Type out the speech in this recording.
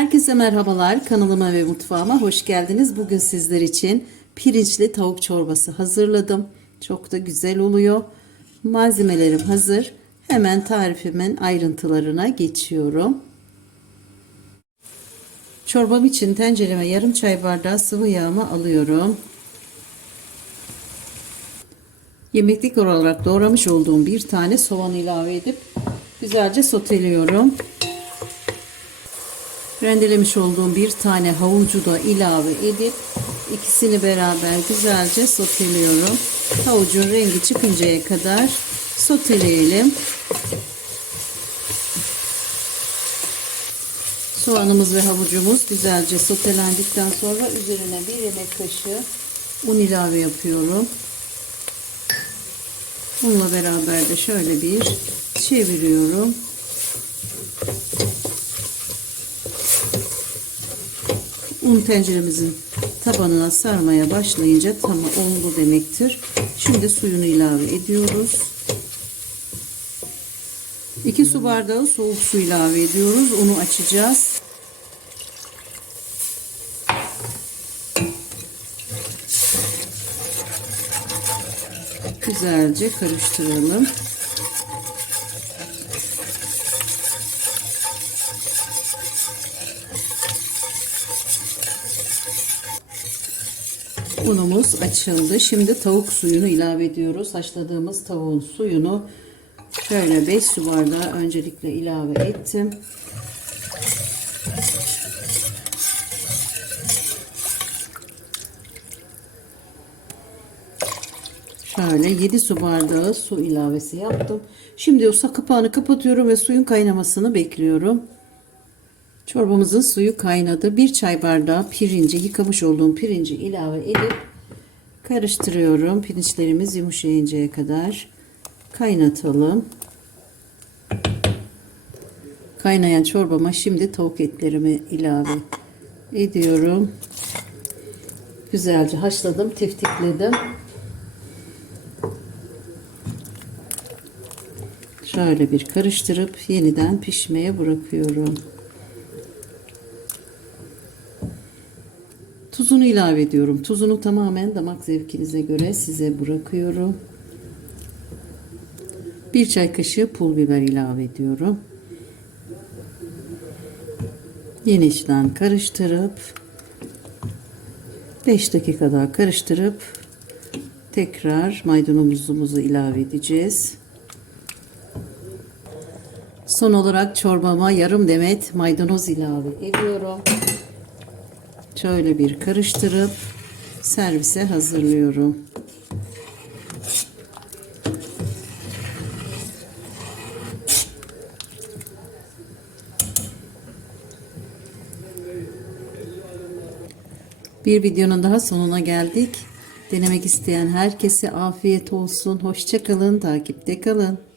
Herkese merhabalar. Kanalıma ve mutfağıma hoş geldiniz. Bugün sizler için pirinçli tavuk çorbası hazırladım. Çok da güzel oluyor. Malzemelerim hazır. Hemen tarifimin ayrıntılarına geçiyorum. Çorbam için tencereme yarım çay bardağı sıvı yağımı alıyorum. Yemeklik olarak doğramış olduğum bir tane soğan ilave edip güzelce soteliyorum. Rendelemiş olduğum bir tane havucu da ilave edip ikisini beraber güzelce soteliyorum. Havucun rengi çıkıncaya kadar soteleyelim. Soğanımız ve havucumuz güzelce sotelendikten sonra üzerine bir yemek kaşığı un ilave yapıyorum. Unla beraber de şöyle bir çeviriyorum. Un tenceremizin tabanına sarmaya başlayınca tamam oldu demektir. Şimdi suyunu ilave ediyoruz. 2 su bardağı soğuk su ilave ediyoruz. Unu açacağız. Güzelce karıştıralım. Unumuz açıldı. Şimdi tavuk suyunu ilave ediyoruz. Haşladığımız tavuğun suyunu şöyle 5 su bardağı öncelikle ilave ettim. Şöyle 7 su bardağı su ilavesi yaptım. Şimdi o kapağını kapatıyorum ve suyun kaynamasını bekliyorum. Çorbamızın suyu kaynadı. Bir çay bardağı pirinci, yıkamış olduğum pirinci ilave edip karıştırıyorum. Pirinçlerimiz yumuşayıncaya kadar kaynatalım. Kaynayan çorbama şimdi tavuk etlerimi ilave ediyorum. Güzelce haşladım, tiftikledim. Şöyle bir karıştırıp yeniden pişmeye bırakıyorum. Tuzunu ilave ediyorum. Tuzunu tamamen damak zevkinize göre size bırakıyorum. Bir çay kaşığı pul biber ilave ediyorum. Yeniden karıştırıp 5 dakika daha karıştırıp tekrar maydanozumuzu ilave edeceğiz. Son olarak çorbama yarım demet maydanoz ilave ediyorum. Şöyle bir karıştırıp servise hazırlıyorum. Bir videonun daha sonuna geldik. Denemek isteyen herkese afiyet olsun. Hoşçakalın, takipte kalın.